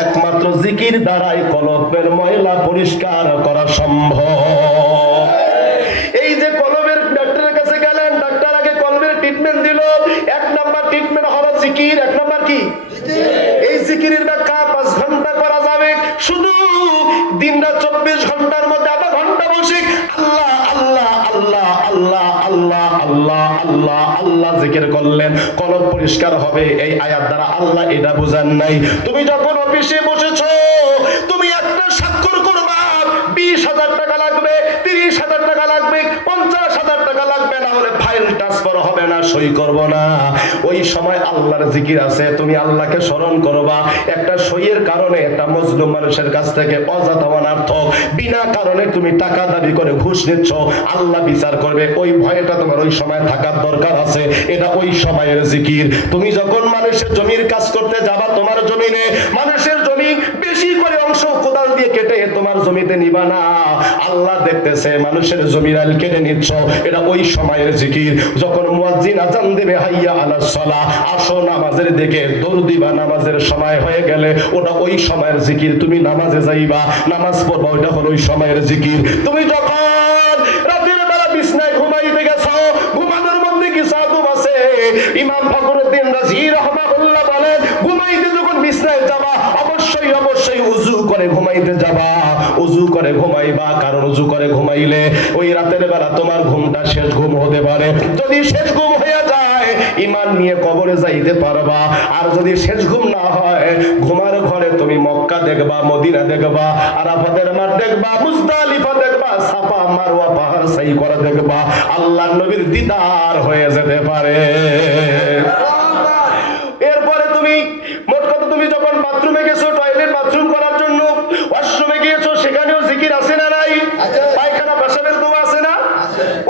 একমাত্র জিকির দ্বারাই কলবের ময়লা পরিষ্কার করা সম্ভব। এই যে কলবের ডাক্তারের কাছে গেলেন, ডাক্তার আগে কলবের ট্রিটমেন্ট দিল। এক নাম্বার ট্রিটমেন্ট হলো জিকির। এক নাম্বার কি? এই জিকিরের ব্যাখ্যা 5 ঘন্টা করা যাবে। শুধু দিনরাত 24 ঘন্টার মধ্যে আধা ঘন্টা বসে আল্লাহ আল্লাহ আল্লাহ আল্লাহ আল্লাহ আল্লাহ আল্লাহ আল্লাহ জিকির করলেন, কলব পরিষ্কার হবে। এই আয়াত দ্বারা আল্লাহ এটা বুঝান নাই। তুমি যখন অফিসে বসেছো, তুমি একটা স্বাক্ষর করবা, 20,000 টাকা লাগবে, 30,000 টাকা লাগবে, 50,000 টাকা লাগবে, না হলে ফাইল ট্রান্সফার হবে না, সই করব না। ওই সময় আল্লাহর জিকির আছে, তুমি আল্লাহকে স্মরণ করবা। একটা সইয়ের কারণে একটা মজলুম মানুষের কাছ থেকে অযথা অনার্থক বিনা কারণে তুমি টাকা দাবি করে ঘুষ নিচ্ছ, আল্লাহ বিচার করবে। ওই ভয়টা তোমার ওই সময় থাকার দরকার আছে। এটা ওই সময়ের জিকির। তুমি যখন মানুষের জমির কাজ করতে যাবা, তোমার জমিনে মানুষের জমি বেশি করে অংশ কোদাল দিয়ে কেটে তোমার জমিতে নিবা না। আল্লাহ দেখতেছে মানুষের জমির আল কেটে নিচ্ছ, এটা ওই সময়ের জিকির। যখন মুয়াজ্জিন আযান দেবে হাইয়া আলাস সালাহ, আসো নামাজের দিকে, দৌড় দিবা নামাজের সময় হয়ে গেলে, ওটা ওই সময়ের জিকির। তুমি নামাজে যাইবা, নামাজ পড়বা, ওইটা হলো ওই সময়ের জিকির। তুমি যখন রাতের বেলা বিছনায় ঘুমাইতে গেছো, ঘুমানোর মধ্যে কি সাধু আছে? ইমাম ফখরুদ্দিন রাজি রাহমাহুল্লাহ বলেন, ঘুমাইতে যখন বিছনায় যাবা, অবশ্যই অবশ্যই ওযু করে ঘুমাইতে যাবা। ওযু করে ঘুমাইবা, কারণ ওযু করে ঘুমাইলে ওই রাতের বেলা তোমার ঘুমটা শেষ ঘুম হতে পারে। যদি শেষ ঘুম হয়ে যায়, ঈমান নিয়ে কবরে যাইতে পারবা। আর যদি শেষ ঘুম না হয়, ঘুমার ঘরে তুমি মক্কা দেখবা, মদিনা দেখবা, আরাফাতের মাঠ দেখবা, মুজদালিফা দেখবা, সাফা মারওয়া পাহাড় সাই করা দেখবা। আল্লাহর নবীর দিদার হয়ে যেতে পারে। এরপরে তুমি মোট কথা, তুমি যখন বাথরুমে গেছো, টয়লেট বাথরুম করার জন্য, ওয়াশরুমে গিয়েছো, সেখানেও জিকির আছে না নাই? পায়খানা পেশাবের দোয়া আছে না?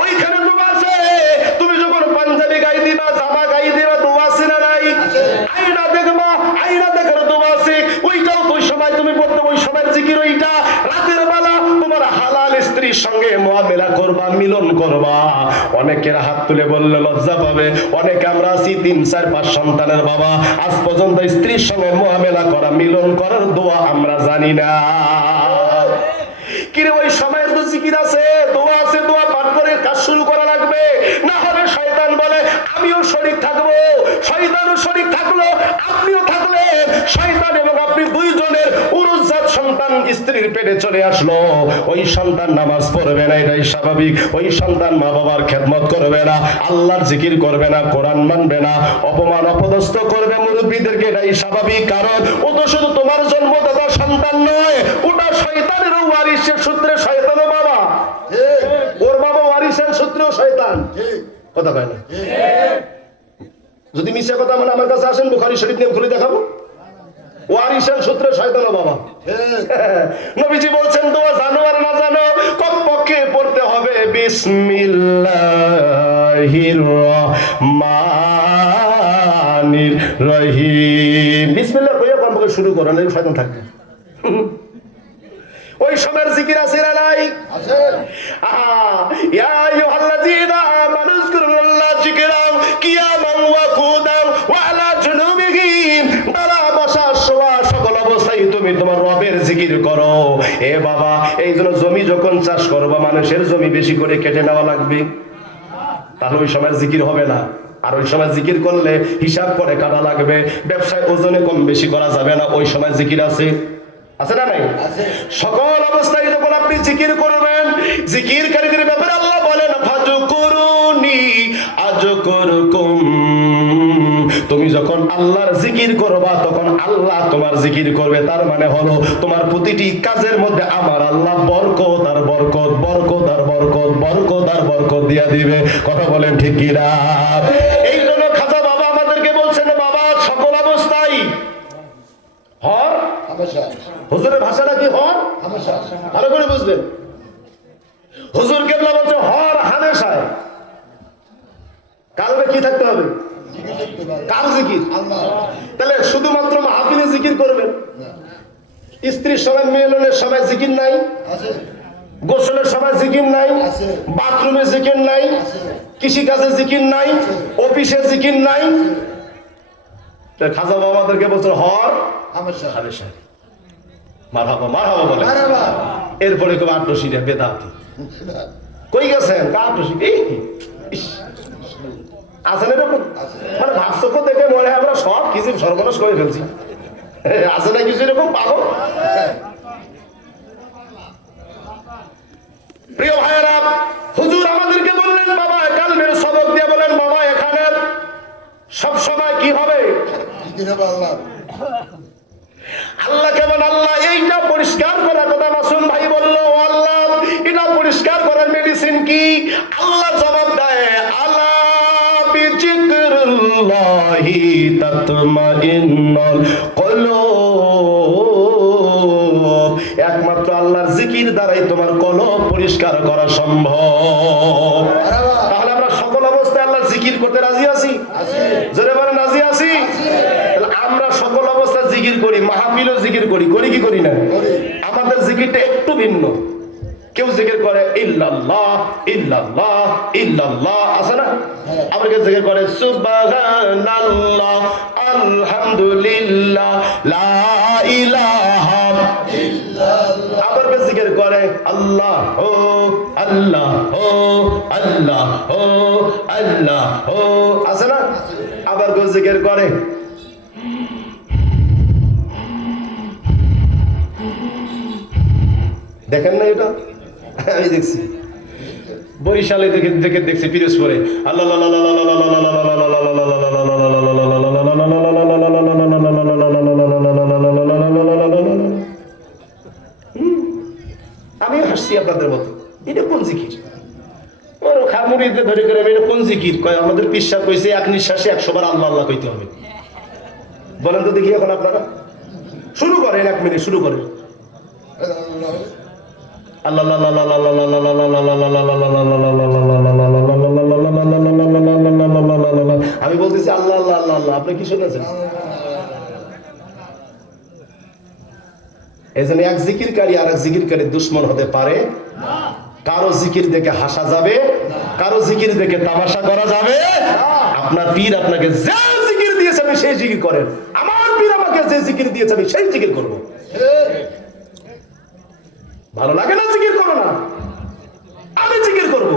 ওইখানে দোয়া আছে। তুমি যখন পাঞ্জাবি গায়ে দিবা, জামা গায়ে দিবা, দোয়া আছে না নাই? আয়না দেখবা, আয়না দেখার দোয়া আছে, ওইটাও ওই সময় তুমি পড়তে, ওই সময়ের জিকির ওইটা। রাতের বেলা তোমার হালাল স্ত্রীর সঙ্গে মুআমেলা করবা, মিলন করবা। অনেকের হাত তুলে বললে লজ্জা পাবে। অনেকে আমরা আছি 3, 4, 5 সন্তানের বাবা, আজ পর্যন্ত স্ত্রীর সঙ্গে মুআমেলা করা, মিলন করার দোয়া আমরা জানি না। কিরে, ওই সময়ের তো জিকির আছে, দোয়া আছে, দোয়া পাঠ করে কাজ শুরু করা লাগবে। না হলে শয়তান বলে আমিও শরীক থাকবো, শয়তানও শরীক থাকলো, আপনিও থাকলে, শয়তান এবং আপনি দুইজনের উরুজাত সন্তান স্ত্রীর পেটে চলে আসলো। ওই সন্তান নামাজ পড়বে না, এটাই স্বাভাবিক। ওই সন্তান মা বাবার খেদমত করবে না, আল্লাহর জিকির করবে না, কোরআন মানবে না, অপমান অপদস্থ করবে মুরব্বীদেরকে, এটাই স্বাভাবিক। কারণ ও তো শুধু তোমার জন্মদাতা সন্তান নয়, ওটা শয়তানের ওয়ারিসের সূত্রে শয়তানও বাবা। ওর বাবা ওয়ারিসের সূত্রেও শয়তান। কথা কয় না? যদি মিথ্যা কথা মানে আমার কাছে আসেন, বুখারী শরীফ নিয়ে খুলে দেখাবো। ওয়ারিসের সূত্রে শয়তানও বাবা। নবীজি বলছেন, দোয়া জানো আর না জানো, কমপক্ষে পড়তে হবে বিসমিল্লাহির রহমানির রহিম। বিসমিল্লাহ কইয়া কমপক্ষে শুরু করো, না শয়তান থাকবে। ওই সময়ের জিকির আছে না নাই? আছে। ইয়া আইয়ুহাল্লাযীনা আমানু যকুরুল্লাহ যিকরান কিয়ামান ওয়া কুদান ওয়া আলা জুনুবিহিম। দাঁড়া, বসা, শোয়া, সকল অবস্থায় তুমি তোমার রবের জিকির করো। এ বাবা, এই জন্য জমি যখন চাষ করবা, মানুষের জমি বেশি করে কেটে নেওয়া লাগবে, তাহলে ওই সময় জিকির হবে না। আর ওই সময় জিকির করলে হিসাব করে কাটা লাগবে। ব্যবসায় ওজনে কম বেশি করা যাবে না, ওই সময় জিকির আছে। আছে না নাই? সকল অবস্থায় যখন আপনি জিকির করবেন, জিকিরকারীদের ব্যাপারে আল্লাহ বলেন, ফাযকুরুনি আযকুরকুম। তুমি যখন আল্লাহর জিকির করবা, তখন আল্লাহ তোমার জিকির করবে। তার মানে হলো তোমার প্রতিটি কাজের মধ্যে আমার আল্লাহ বরকত আর বরকত, বরকত আর বরকত, বরকত আর বরকত দিয়া দিবে। কথা বলেন ঠিক কি না? এই জন্য খাজা বাবা আমাদেরকে বলছেন, বাবা সকল অবস্থায় হর হামেশা। হুজুরের ভাষাটা কি? হর হামেশা। আরো করে বুঝবেন। হুজুর কেবলা বলছে হর হামেশায়। কালবে কি থাকতে হবে? কার জিকির? আল্লাহ। তাহলে শুধুমাত্র মাহফিলে জিকির করবেন, স্ত্রীর সময় মিলনের সময় জিকির নাই, গোসলের সময় জিকির নাই, বাথরুমে জিকির নাই, কৃষিকাজে জিকির নাই, অফিসে জিকির নাই। খাজা বাবা আমাদেরকে বলছেন হর হামেশা মারহাবা মারহাবা বলে। এরপরে কেউ আট্রসিরা বেদাতি কই গেছেন আট্রসি আছেন এরকম, মানে ভাবচক্র দেখে মনে হয় আমরা সব কিছু সর্বনাশ করে ফেলছি। আছে না কিছু এরকম পাগল? প্রিয় ভাইয়েরা, হুজুর আমাদেরকে বললেন বাবা কালমের সবক দিয়ে বলেন বাবা এখানে সব সময় কি হবে? আল্লাহ কেমন? আল্লাহ এইটা পরিষ্কার করার কথা মাসুম ভাই বললো, আল্লাহ এটা পরিষ্কার করার মেডিসিন কি? আল্লাহ জবাব দেয় আলা বিজিক্রিল্লাহি তাতমাইন্নুল কুলুব, একমাত্র আল্লাহর জিকির দ্বারাই তোমার কলব পরিষ্কার করা সম্ভব। তাহলে আমরা সকল অবস্থায় আল্লাহর জিকির করতে রাজি আছি? জোরে বলেন রাজি আছি? আমরা সকল অবস্থায় জিকির করি, মাহফিলও জিকির করি, করি কি করি না? আমাদের জিকিরটা একটু ভিন্ন। কেউ জিকির করে ইল্লাল্লাহ ইল্লাল্লাহ ইল্লাল্লাহ, আছে না? আবার কেউ জিকির করে সুবহানাল্লাহ আলহামদুলিল্লাহ লা ইলাহা ইল্লাল্লাহ। আবার কেউ জিকির করে আল্লাহ ও আল্লাহ ও আল্লাহ ও আল্লাহ ও, আছে না? আবার কেউ জিকির করে দেখেন না, এটা আমি দেখছি বরিশালে দেখছি পিরোজপুরে আল্লাহ আমি হাসছি আপনাদের মতো। এটা কোন জিকির? ওর খামুড়িতে ধরে করে এটা কোন জিকির কয়? আমাদের পিসা কইছে এক নিঃশ্বাসে 100 বার আল্লাহ আল্লাহ কইতে হবে। বলেন তো দেখি এখন আপনারা শুরু করেন, 1 মিনিট শুরু করেন। আমি বলতেছি আল্লাহ আল্লাহ আল্লাহ আল্লাহ, আপনি কি শুনেছেন? এই জন্য এক জিকিরকারী আর এক জিকিরকারীর দুশ্মন হতে পারে না। কারো জিকির দেখে হাসা যাবে, কারো জিকির দেখে তামাশা করা যাবে। আপনার পীর আপনাকে যে জিকির দিয়েছে আমি সেই জিকির করেন, আমার পীর আমাকে যে জিকির দিয়েছে আমি সেই জিকির করব। ভালো লাগে না জিকির করো না, আমি জিকির করব।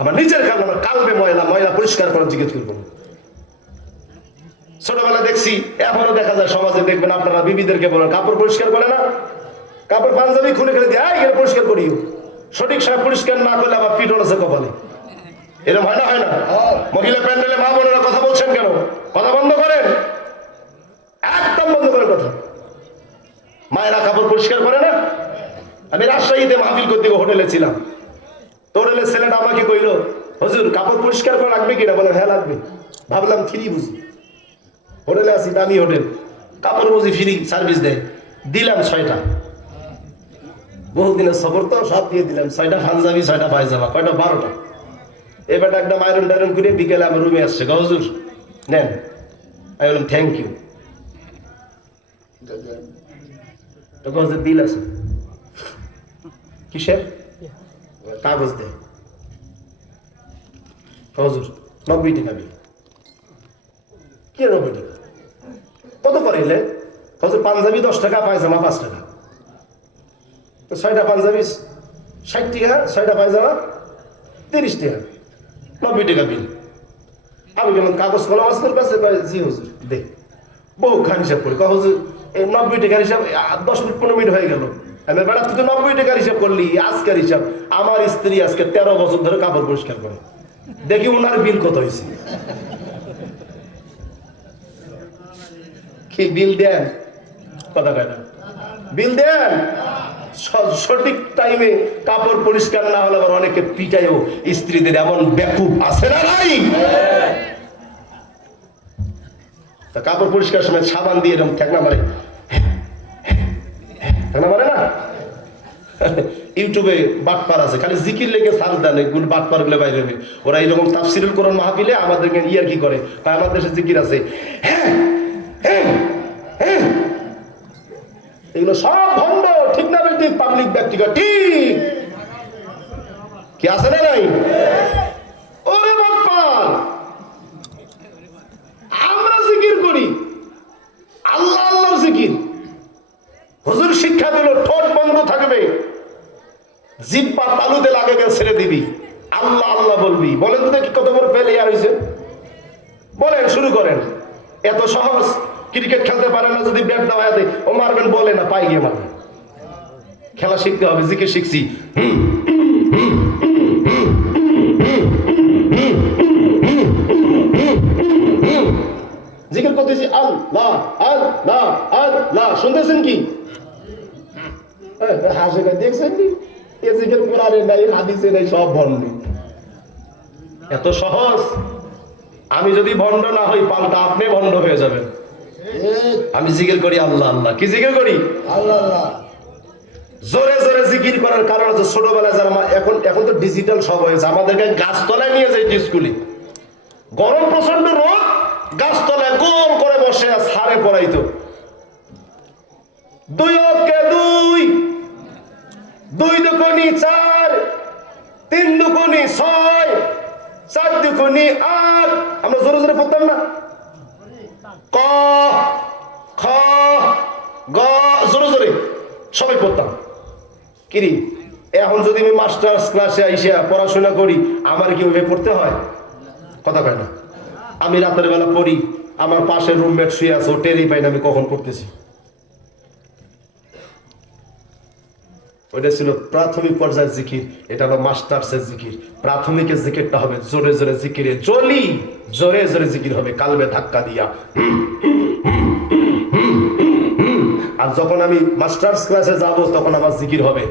আমার নিজের কারণে আমার কালবে ময়লা ময়লা পরিষ্কার করার জিকির করবো। ছোটবেলা দেখছি, এখনো দেখা যায় সমাজে, দেখবেন আপনারা বিবিদেরকে বলেন কাপড় পরিষ্কার করে না, কাপড় পাঞ্জাবি খুলে খুলে দিয়ে এগুলো পরিষ্কার করিও। সঠিক সময় পরিষ্কার না করলে আবার পিটন আছে কপালে। এরকম হয় না? হয় না? মহিলা প্যান্ডেলে মা বোনেরা কথা বলছেন কেন? কথা বন্ধ করেন, একদম বন্ধ করেন কথা। মায়েরা কাপড় পরিষ্কার করে না? আমি রাজশাহীতে মাহফিল করতে হোটেলে ছিলাম, তো হোটেলের ছেলেটা আমাকে কইলো হুজুর কাপড় পরিষ্কার করে রাখবে কিনা? বলে হ্যাঁ লাগবে। ভাবলাম ফ্রি বুঝি, হোটেলে আছি, দামি হোটেল, কাপড় বুঝি ফ্রি সার্ভিস দেয়। দিলাম 6টা, বহুদিনের সফর তো সব দিয়ে দিলাম। 6টা পাঞ্জাবি 6টা পায়জামা, কয়টা 12টা। এবার একটা আয়রন টায়রন করে বিকেলে আমার রুমে আসছে, হুজুর নেন। আমি বললাম থ্যাংক ইউ। তখন বিল আছে কিসের? কাগজ দেয়। হুজুর 90 টাকা বিল। কি 90 টাকা? কত করে এলে? হুজুর পাঞ্জাবি 10 টাকা, পায়জামা 5 টাকা। তো 6টা পাঞ্জাবি 60 টাকা, 6টা পায়জামা 30 টাকা, 90 টাকা বিল। আমি কেমন কাগজ কলম আসতে কাছে? জি হুজুর দে। বহু খান হিসাব করি, হুজুর এই 90 টাকার হিসাব 10 মিনিট 15 মিনিট হয়ে গেল। আমি বেড়া তুই তো 90 টাকার হিসাব করলি, আজকের হিসাব। আমার স্ত্রী আজকে 13 বছর ধরে কাপড় পরিষ্কার করে, দেখি ওনার বিল কত হয়েছে। কি বিল দেন? কথা কয় না, বিল দেন। সঠিক টাইমে কাপড় পরিষ্কার না হলে আবার অনেকে পিটায়ও স্ত্রীদের, এমন বেকুব আছে না নাই? কাপড় পরিষ্কার সময় সাবান দিয়ে এরকম ঠেকনা মারে, ঠেকনা মারে না? ইউটিউবে বাটপার আছে, খালি জিকির লেগে সার্চ দেন, এগুলো বাটপার গুলো বাইরে হবে। ওরা এরকম তাফসিরুল কোরআন মাহফিলে আমাদেরকে ইয়ার কি করে, তাই আমার দেশে জিকির আছে, এগুলো সব ভণ্ড। ঠিক না ঠিক? পাবলিক ব্যক্তিগত ঠিক কি আছে না নাই? ওরে বাবা আমার। আমরা জিকির করি আল্লাহ আল্লাহর জিকির। হুজুর শিক্ষা দিল ঠোঁট বন্ধ থাকবে, জিহ্বা তালুতে লাগে গেলে ছেড়ে দিবি, আল্লাহ আল্লাহ বলবি। বলেন তো দেখি কত বড় ফেলিয়ার হয়েছে? বলেন, শুরু করেন। এত সহজ। ক্রিকেট খেলতে পারে না, যদি ব্যাট দেওয়া ও মারবেন, বলে না পাই গিয়ে মারবেন। খেলা শিখতে হবে, জিকির শিখছি। জিকির করতেছি আল্লাহ আল্লাহ আল্লাহ। শুনতেছেন কি? হাসে দেখছেন কি? এ জিকির কোরআনে নাই, হাদিসে নাই, সব ভণ্ড। এত সহজ। আমি যদি ভণ্ড না হই, পাল্টা আপনি ভণ্ড হয়ে যাবেন। আমি জিকির করি আল্লাহ আল্লাহ। কি জিকির করি? আল্লাহ আল্লাহ। জোরে জোরে জিকির করার কারণ হচ্ছে ছোটবেলায় যারা এখন তো ডিজিটাল সব হয়েছে, আমাদেরকে গাছতলায় নিয়ে যাই স্কুলে। গরম প্রচন্ড রোদ, গাছতলায় গোল করে বসে ছাড়ে পড়াইতো। 2 অক্ষে 2, 2 দুগুণী 4, 3 দুগুণী 6, 4 দুগুণী 8। আমরা জোরে জোরে পড়তাম না? ক খ গ জোরে জোরে সবাই পড়তাম। কিরি, এখন যদি আমি মাস্টার্স ক্লাসে আইসা পড়াশোনা করি, আমার কি ওইভাবে পড়তে হয়? কথা কয় না। আমি রাতের বেলা পড়ি, আমার পাশে রুমমেট শুয়ে আছে, ও টেরই পাই না আমি কখন পড়তেছি। ওইটা ছিল প্রাথমিক পর্যায়ের জিকির, এটা হলো মাস্টার্সের জিকির। প্রাথমিকের জিকিরটা হবে জোরে জোরে জিকিরে জলি, জোরে জোরে জিকির হবে কালবে ধাক্কা দিয়া। আর যখন আমি মাস্টার্স ক্লাসে যাব, তখন আমার জিকির হবে,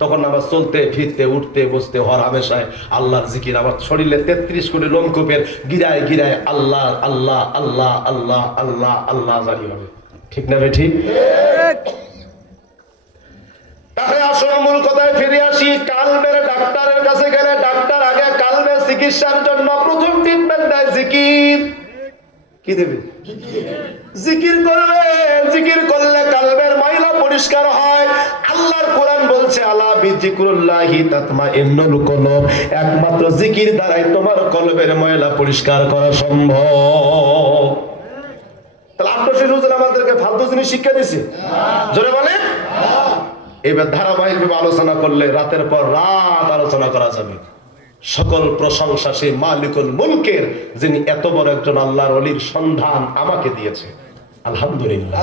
তখন আমার চলতে ফিরতে উঠতে বসতে হর হামেশায় আল্লাহর জিকির। আমার শরীরে 33 কোটি লোমকূপের গিরায় গিরায় আল্লাহ আল্লাহ আল্লাহ আল্লাহ আল্লাহ আল্লাহ জারি হবে। ঠিক না ভাই? ঠিক। তাহলে আসল মূল কথায় ফিরে আসি। কালবের ডাক্তারের কাছে গেলে ডাক্তার আগে কালবের চিকিৎসার জন্য প্রথম ট্রিটমেন্ট দেয় জিকির। কি দেবে? জিকির করবে। জিকির করলে কালবের ময়লা পরিষ্কার হয়। আল্লাহর কোরআন বলছে আলা বিযিকরিল্লাহি তাতমাইন্নুল কুলুব, একমাত্র জিকির দ্বারাই তোমার কলবের ময়লা পরিষ্কার করা সম্ভব। তাহলে আপনার হুজুর আমাদেরকে ফালতু জিনিস শিক্ষা দিছে? জোরে বলেন। এবার ধারাবাহিকভাবে আলোচনা করলে রাতের পর রাত আলোচনা করা যাবে। সকল প্রশংসা সেই মালিকুল মুলকের, যিনি এত বড় একজন আল্লাহর ওলির সন্ধান আমাকে দিয়েছে। আলহামদুলিল্লাহ।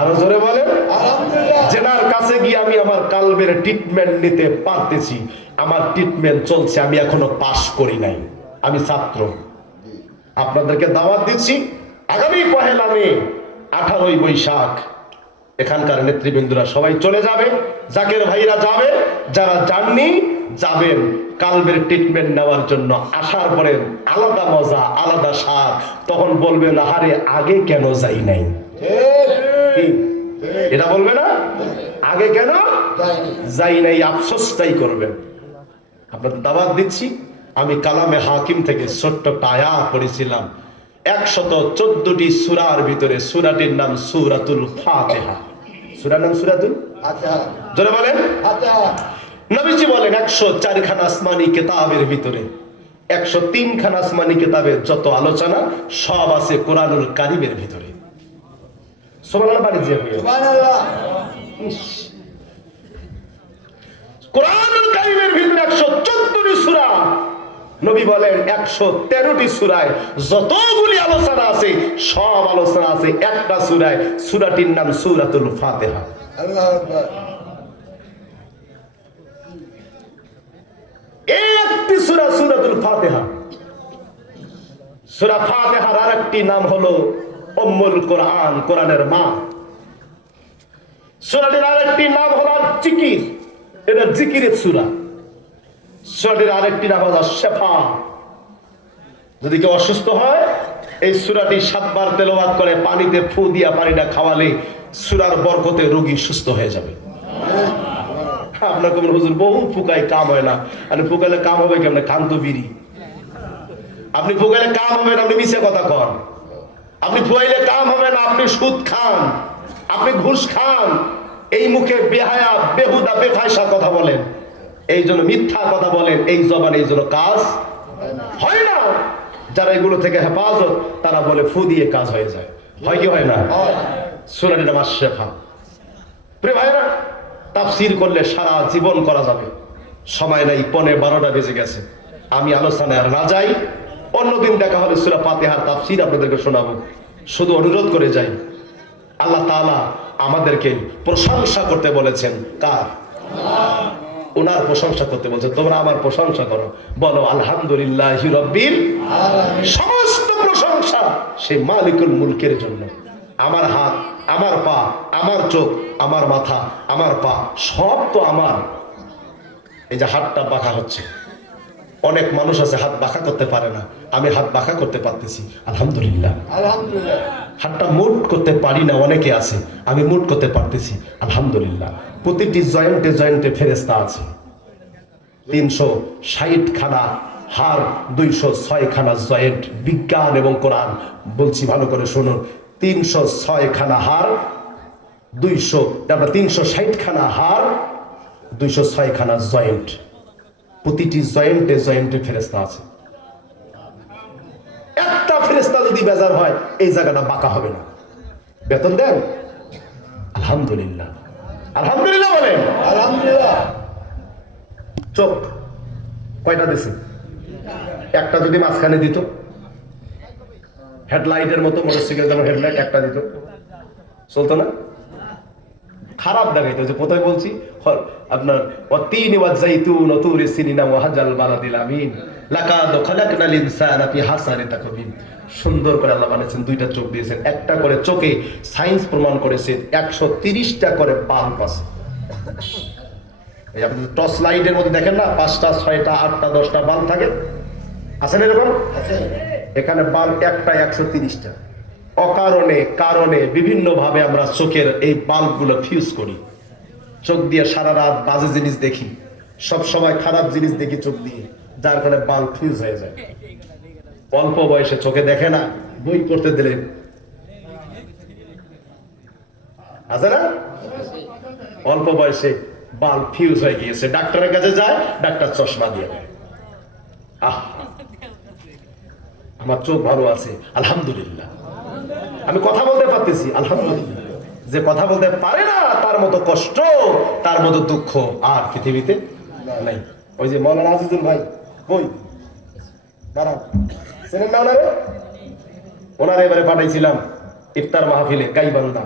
আরো জোরে বলেন আলহামদুলিল্লাহ। যেনার কাছে গিয়ে আমি আমার কালবের ট্রিটমেন্ট নিতে পারতেছি। আমার ট্রিটমেন্ট চলছে, আমি এখনো পাস করি নাই, আমি ছাত্র। আপনাদেরকে দাওয়াত দিচ্ছি, আগামী 1 মে 18ই বৈশাখ এখানকার নেতৃবৃন্দরা সবাই চলে যাবে, জাকের ভাইরা যাবে, যারা যাননি যাবেন কালবের ট্রিটমেন্ট নেওয়ার জন্য। আসার পরে আলাদা মজা, আলাদা স্বাদ। তখন বলবে না আরে আগে কেন যাই নাই। এটা বলবে না আগে কেন যাই নাই, আফসোসটাই করবেন। আপনাদের দাওয়াত দিচ্ছি। আমি কালামে হাকিম থেকে ছোট্ট আয়াত পড়েছিলাম। 114টি সূরার ভিতরে সূরাটির নাম সূরাতুল ফাতিহা। সূরার নাম সূরাতুল ফাতিহা। জোরে বলেন ফাতিহা। নবীজি বলেন 104 খানা আসমানি কিতাবের ভিতরে 103 খানা আসমানি কিতাবের যত আলোচনা সব আছে কোরআনুল কারীমের ভিতরে। সুবহানাল্লাহ বাড়ি দিয়ে সুবহানাল্লাহ। কোরআনুল কারীমের ভিতরে 114টি সূরা। নবী বলেন 113টি সূরায় যতগুলি আলোচনা আছে সব আলোচনা আছে একটা সূরায়। সূরাটির নাম সূরাতুল ফাতিহা। আল্লাহু আকবার। একটি সূরা সূরাতুল ফাতিহা। সূরা ফাতিহার আরেকটি নাম হলো উম্মুল কোরআন, কোরআনের মা। সূরাটির আরেকটি নাম হলো জিকির, এটা জিকিরের সূরা। সূরাটির আরেকটি নাম হলো শিফা। যদি কেউ অসুস্থ হয় এই সূরাটি 7 বার তেলাওয়াত করে, পানিতে ফু দিয়া পানিটা খাওয়ালে সূরার বরকতে রোগী সুস্থ হয়ে যাবে। আপনার কোন হুজুর বহু ফুকায় কাম হয় না। আপনি ফুকাইলে কাম হবে কেমন? কান্ত বিড়ি। আপনি ফুকাইলে কাম হবে না, আপনি মিছে কথা কন। আপনি ফুয়াইলে কাম হবে না, আপনি সুদ খান, আপনি ঘুষ খান। এই মুখে বেহায়া বেহুদা বেফায়সা কথা বলেন। এই জন্য মিথ্যা কথা বলেন, এই জবান এই জন্য কাজ হয় না। যারা এগুলো থেকে হেফাজত, তারা বলে ফু দিয়ে কাজ হয়ে যায়। হয় কি হয় না? সূরা নামাজ শেখা। প্রিয় ভাইরা, তাফসীর করলে সারা জীবন করা যাবে, সময় নাই, 11:15 বেজে গেছে। আমি আলোচনায় আর না যাই, অন্যদিন দেখা হবে সূরা ফাতিহার তাফসীর আপনাদেরকে শোনাবো। শুধু অনুরোধ করে যাই, আল্লাহ তাআলা আমাদেরকে প্রশংসা করতে বলেছেন। কার? ওনার প্রশংসা করতে বলছে। তোমরা আমার প্রশংসা করো, বলো আলহামদুলিল্লাহি রাব্বিল আলামিন। সমস্ত প্রশংসা সেই মালিকুল মুলকের জন্য। আমার হাত, আমার পা, আমার চোখ, আমার মাথা, আমার পা, সব তো আমার। এই যে হাতটা বাঁকা হচ্ছে, অনেক মানুষ আছে হাত বাঁকা করতে পারে না, আমি হাত বাঁকা করতে পারতেছি, আলহামদুলিল্লাহ। আলহামদুলিল্লাহ। হাতটা মুট করতে পারি না, অনেকে আছে, আমি মুট করতে পারতেছি, আলহামদুলিল্লাহ। প্রতিটি জয়েন্টে জয়েন্টে ফেরেশতা আছে। 360 খানা হাড়, 206 খানা জয়েন্ট। বিজ্ঞান এবং কোরআন বলছি, ভালো করে শুনুন। 306 খানা হাড়, 360 খানা হাড়, 206 খানা জয়েন্ট। প্রতিটি জয়েন্টে জয়েন্টে ফেরেশতা আছে। একটা ফেরেশতা যদি বেজার হয়, এই জায়গাটা বাঁকা হবে না। বেতন দেন? আলহামদুলিল্লাহ। আলহামদুলিল্লাহ বলেন। আলহামদুলিল্লাহ। চোখ কয়টা দিছে? একটা যদি মাঝখানে দিত, হেডলাইটের মতো, মোটরসাইকেল যেমন হেডলাইট একটা দিত, চলতো না? খারাপ দেখাইতো। যে কোথায় বলছি, আপনার ওয়াতিনি ওয়াজাইতুন ওয়া তুরি সিনিনা ওয়া হাজাল বালাদিল আমিন লাকাদ খালাকনাল ইনসানা ফি হাসানি তাকবীম। সুন্দর করে আল্লাহ বানিয়েছেন, দুইটা চোখ দিয়েছেন, একটা করে চোখে সায়েন্স প্রমাণ করেছে 130টা করে বাল্ব আছে। এই আপনি টর্চ লাইটের মধ্যে দেখেন না, 5টা 6টা 8টা 10টা বাল্ব থাকে, আছে না এরকম? এখানে বাল্ব একটা 130টা। অকারণে কারণে বিভিন্ন ভাবে আমরা চোখের এই বাল্বগুলো ফিউজ করি। চোখ দিয়ে সারা রাত বাজে জিনিস দেখি, সব সময় খারাপ জিনিস দেখি চোখ দিয়ে, যার কারণে বাল্ব ফিউজ হয়ে যায়। অল্প বয়সে চোখে দেখে না, বই পড়তে দিলে আছে না, অল্প বয়সে বাল্ব ফিউজ হয়ে গিয়েছে, ডাক্তারের কাছে যায়, ডাক্তার চশমা দিয়ে দেয়। আমার চোখ ভালো আছে, আলহামদুলিল্লাহ। আমি কথা বলতে পারতেছি, আলহামদুলিল্লাহ। যে কথা বলতে পারে না, তার মতো কষ্ট, তার মতো দুঃখ আর পৃথিবীতে নাই। ওই যে মৌলানা আজিজুল ভাই, কই দাঁড়ান, চেনেন না ওনারে? ওনারে এবারে পাঠাইছিলাম ইফতার মাহফিলে গাইবান্ধা।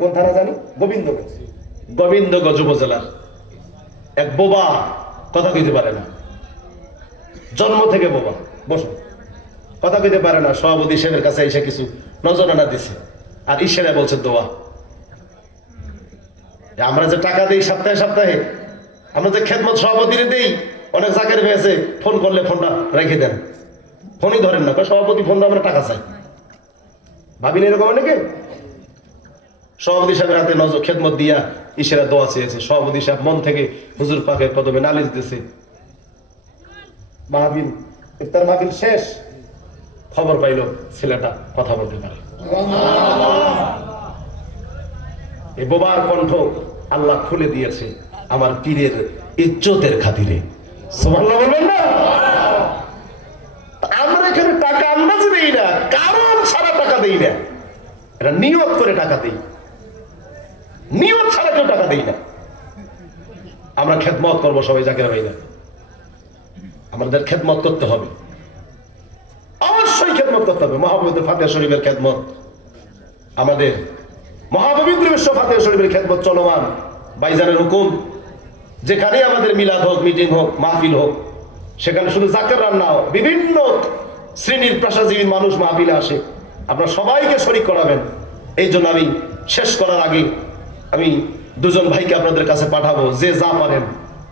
কোন থানা জানি? গোবিন্দগঞ্জ। গোবিন্দগঞ্জ উপজেলার এক বোবা, কথা কইতে পারে না, জন্ম থেকে বোবা, বসো, কথা কইতে পারে না। সভাপতি সাহেবের কাছে এসে কিছু নজরানা দিছে, আর ইশারা বলছে দোয়া। আমরা যে টাকা দিই সপ্তাহে সপ্তাহে, আমরা যে খেদমত সভাপতিরে দেই, অনেক জায়গায় পেয়েছে, ফোন করলে ফোনটা রেখে দেন, ফোনই ধরেন না, সভাপতি ফোন আমরা টাকা চাই। ভাবিনি এরকম অনেকে? সভাপতি সাহেবের হাতে নজর খেদমত দিয়া ইশারা দোয়া চেয়েছে। সভাপতি সাহেব মন থেকে হুজুর পাকের কদমে নালিশ দিতেছে। মাহফিল, ইফতার মাহফিল শেষ, খবর পাইল ছেলেটা কথা বলতে পারে। এই বোবার কণ্ঠ আল্লাহ খুলে দিয়েছে আমার পীরের ইজ্জতের খাতিরে। সুবহানাল্লাহ বলবেন না? আমরা এখানে টাকা আন্দাজে দেই না, কারণ ছাড়া টাকা দেই না, এটা নিয়ত করে টাকা দেই, নিয়ত ছাড়া কেউ টাকা দেই না। আমরা খেদমত করবো সবাই, জাকির ভাই না, আমাদের খেদমত করতে হবে, অবশ্যই খেদমত করতে হবে। মহাপবিত্র ফাতিহা শরীফের খেদমত, আমাদের মহাপবিত্র বিশ্ব ফাতিহা শরীফের খেদমত চলমান। ভাইজানের হুকুম, যেখানে আমাদের মিলাদ হোক, মিটিং হোক, মাহফিল হোক, সেখানে শুধু জাকের রান্না হোক, বিভিন্ন শ্রেণীর পেশাজীবী মানুষ মাহফিলে আসে, আপনারা সবাইকে শরীক করাবেন। এই জন্য আমি শেষ করার আগে আমি দুজন ভাইকে আপনাদের কাছে পাঠাবো, যে যা পারেন,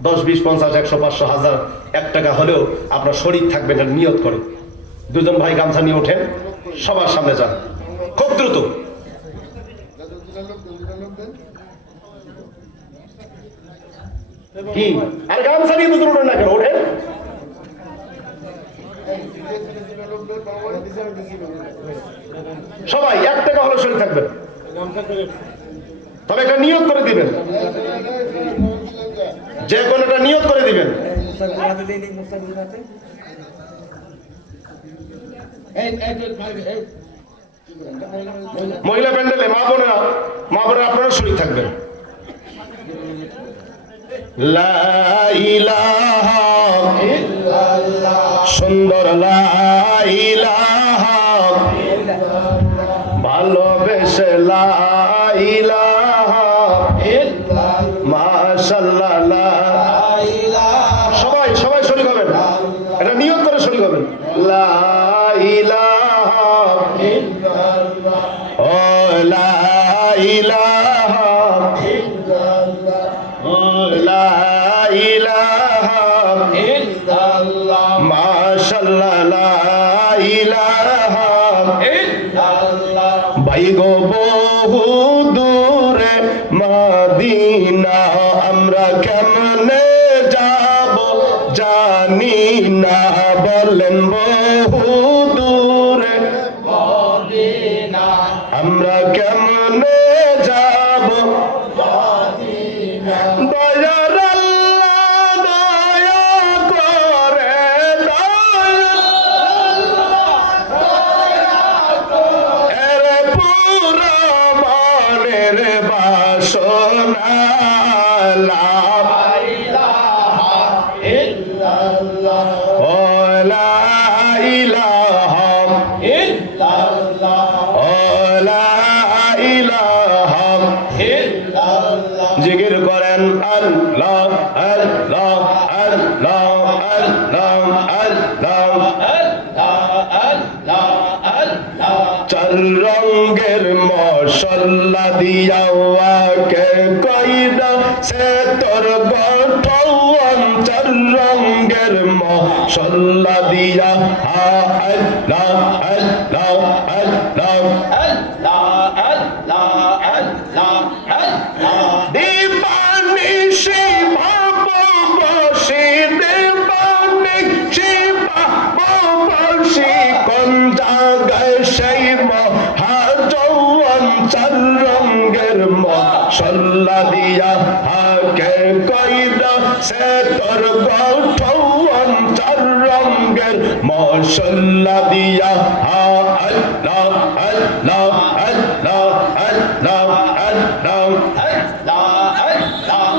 10, 20, 50, 100, 500, 1000, 1 টাকা হলেও আপনার শরীক থাকবেন, এটা নিয়ত করে। দুজন ভাই গামছা নিয়ে ওঠেন, সবার সামনে যান, খুব দ্রুত। কি আর গামছা নিয়ে দুজন ওঠেন না কেন? ওঠেন সবাই, 1 টাকা হলে শরীর থাকবেন, তবে এটা নিয়ত করে দিবেন। যে কোনো একটা নিয়ত করে দিবেন। মহিলা প্যান্ডেলে মা বোনেরা আপনারা শরীক থাকবেন। লা ইলাহা ইল্লাল্লাহ, সুন্দর লা ইলাহা ইল্লাল্লাহ, ভালোবেসে লা ইলাহা ইল্লাল্লাহ, মাশাআল্লাহ লা ইলাহা। সবাই শরীক হবেন, এটা নিয়ত করে শরীক হবেন। লা ইলাহা ইল্লাল্লাহ, ও লা ইলাহা ইল্লাল্লাহ, ও লা ইলাহা ইল্লাল্লাহ, মাশাআল্লাহ লা ইলাহা ইল্লাল্লাহ। ভাই গো বহু দূরে মদিনা আমরা কেমনে যাব জানি না, বলেন বহু দূরে মদিনা আমরা কেমনে যাব মদিনা। দয়ার আল্লাহ দয়া করে, এরে পুরা মনের বাসনা লা ইলাহা ইল্লাল্লাহ, ও লা ইলাহা ইল্লাল্লাহ, ও লা ইলাহা ইল্লাল্লাহ। জিকির করেন আল্লাহ আল্লাহ আল্লাহ আল্লাহ আল্লাহ আল্লাহ আল্লাহ। চার রঙের মশলা দিয়া কে কইরা সে তোর গঠন, চার রঙের মশলা দিয়া আল্লাহ আল্লাহ আল্লাহ আল্লাহ আল্লাহ আল্লাহ আল্লাহ। দিবানিশি ভাব বসি, দিবানিশি ভাব বসি, কোন জায়গায় সেই মহাজওয়ান চার রঙের মশলা দিয়া কে কইরা সে তোর গঠন, চার রঙের মশলা দিয়া আল্লাহ আল্লাহ আল্লাহ আল্লাহ আল্লাহ আল্লাহ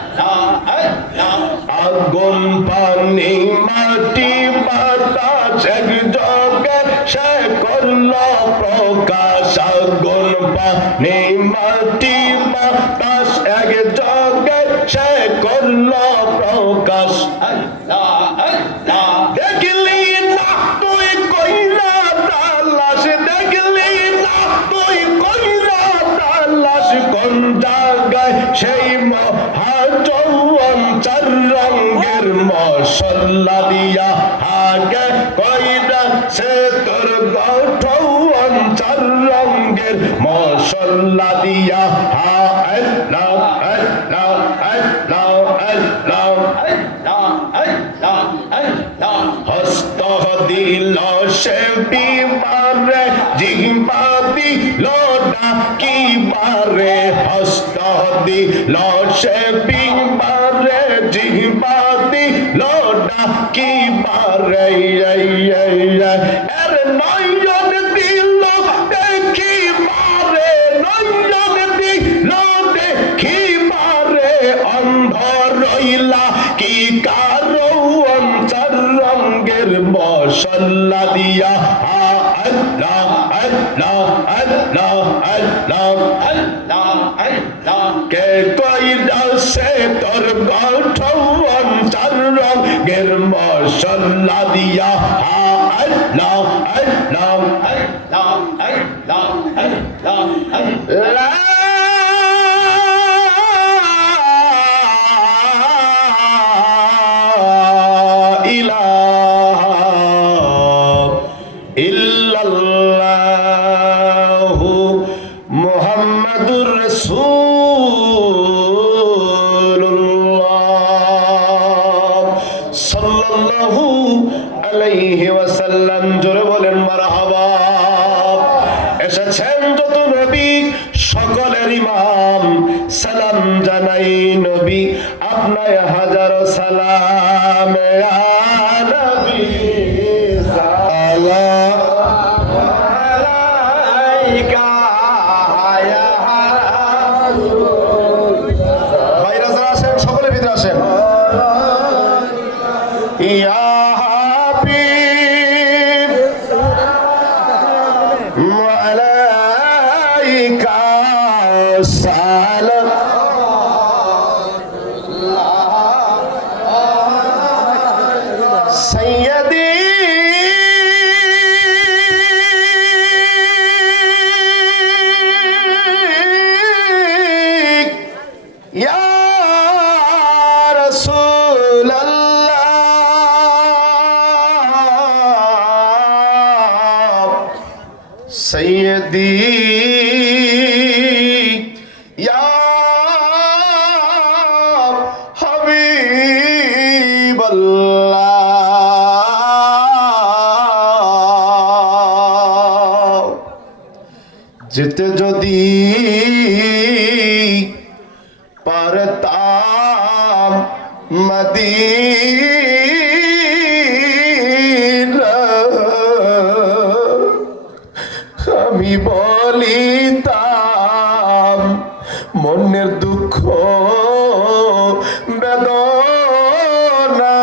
আল্লাহ। আগুন পানি মাটি বাতাস এক জগে সে করল প্রকাশ, আগুন পানি মাটি বাতাস এক জগে সে করল প্রকাশ। আল্লাহ আল্লাহ। দেখলি না তুই কইরা তালাশ, দেখলি না তুই কইরা তালাশ, কোন জায়গায় সেই মহাজওয়ান চার রঙের মশলা দিয়া আগে কইরা সে তোর গঠন, চার রঙের মশলা দিয়া আল্লাহ আল্লাহ আল্লাহ আল্লাহ আল্লাহ আল্লাহ আল্লাহ। হস্ত দিল সে বিবারে, জিহ্বা দিল ডাকিবারে, হস্ত দিল সে বিবারে, জিহ্বা দিল ডাকিবারে, এর নয়ন দিল দেখিবারে, নয়ন দিল দেখিবারে, অন্ধ রইলা কি কারণ চার রঙের মশলা দিয়া আল্লাহ আল্লাহ আল্লাহ আল্লাহ আল্লাহ আল্লাহ। কে কইরা সে তোর গঠন চার রঙের মশলা দিয়া আল্লাহ আল্লাহ আল্লাহ আল্লাহ আল্লাহ আল্লাহ। মুহাম্মাদুর রাসূলুল্লাহ সাল্লাল্লাহু আলাইহি ওয়াসাল্লাম। জোরে বলেন মারহাবা। এসেছেন যত নবী সকলের ইমাম, সালাম জানাই নবী আপনায় হাজারো সালাম ইয়া নবী সালাম আলাইকা ইয়া রাসূল। ভাইরা যারা আসেন সকলে ভিতরে আসেন। ইয়া হাবিব আলাইকা সালাম সাইয়্যিদি ইয়া রাসূলাল্লাহ সাইয়্যিদি ইয়া হাবিবাল্লাহ। যেতে যদি পারতাম মদিনা আমি বলিতাম মনের দুঃখ বেদনা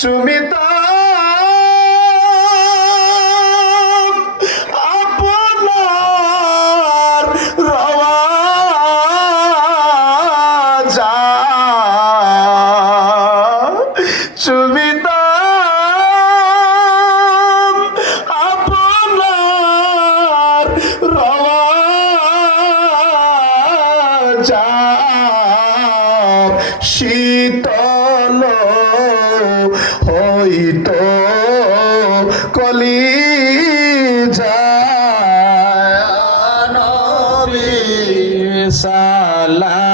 চুমিতাম আপনার রওয়াজা চুমিতাম আপনার রওয়াজা শীতল হইতো কলিজা নবী সালাম